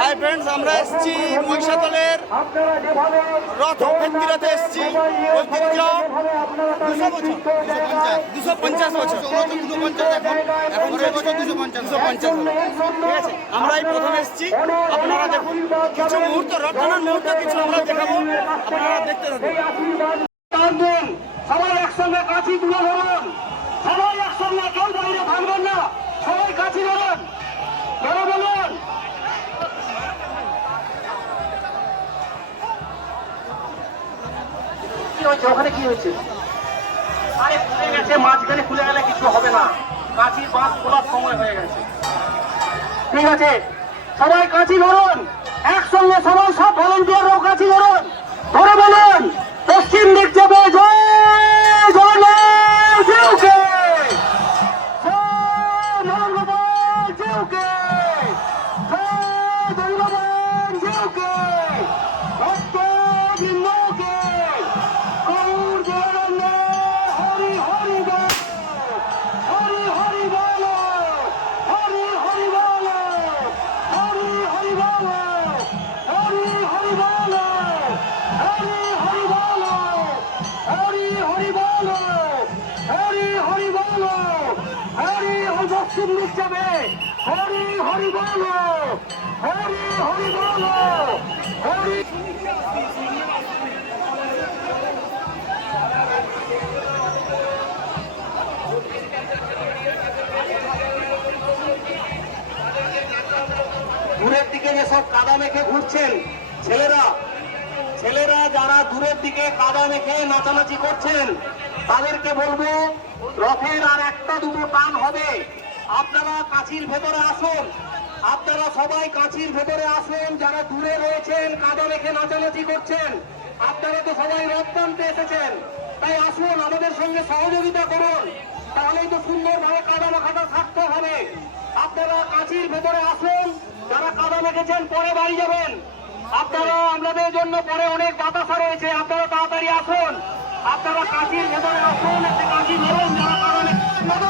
Hi friends, আমরা এসেছি মহিষাদলের রথ ভক্তিরথে এসেছি। ঐতিহ্য 250 বছর, এখন 6 বছর 250 হলো। ঠিক আছে, আমরা এই প্রথম এসেছি। আপনারা দেখুন, কিছু মুহূর্ত রথ টানার মুহূর্ত কিছু আমরা দেখাবো, আপনারা দেখতে থাকুন। সবাই একসঙ্গে কাছি তুলে ধরুন, সবাই একসঙ্গে, কেউ বাইরে থাকবেন না, সবাই কাছি ধরুন, ধরে বলুন। কি হয়েছে ওখানে, কি হয়েছে? আরে খুলে গেছে, মাঝখানে খুলে গেলে কিছু হবে না, কাঁচি বাঁধ খোলার সময় হয়ে গেছে। ঠিক আছে, সবাই কাঁচি ধরুন একসঙ্গে, সবাই সব ভলেন্টিয়াররাও কাঁচি ধরুন, ধরে বলুন পশ্চিম দিক যাবে জয় জগন্নাথ জিউকে, জয় নরগোপাল জিউকে, জয় দৈনবান জিউকে, ভক্ত বৃন্দকে গৌর জগন্নাথ হরি হরি বল, হরি হরি বল, হরি হরি বল, হরি হরি বল, হরি হরি বল, হরি হরি বল, হরি হরি বল, হরি হরি বল, হরি হরি পশ্চিম দিক যাবে, হরি হরি বল, হরি হরি বল, হরি। দূরের দিকে যেসব কাদা মেখে ঘুরছেন ছেলেরা যারা দূরের দিকে কাদা মেখে নাচানাচি করছেন, তাদেরকে বলবো রথের আর একটা দুটো টান হবে, আপনারা কাছির ভেতরে আসুন, আপনারা সবাই কাছির ভেতরে আসুন। যারা দূরে রয়েছেন কাদা মেখে নাচানাচি করছেন, আপনারা তো সবাই রথ টানতে এসেছেন, তাই আসুন আমাদের সঙ্গে সহযোগিতা করুন, তাহলেই তো সুন্দরভাবে কাদা মাখাটা থাকতে হবে। আপনারা কাছির ভেতরে আসুন, যারা কাদা মেখেছেন পরে বাড়ি যাবেন, আপনারা আমাদের জন্য পরে অনেক বাতাসা রয়েছে, আপনারা তাড়াতাড়ি আসুন, আপনারা কাছির ভেতরে আসুন, একটা কাছি ধরুন, যারা কাদা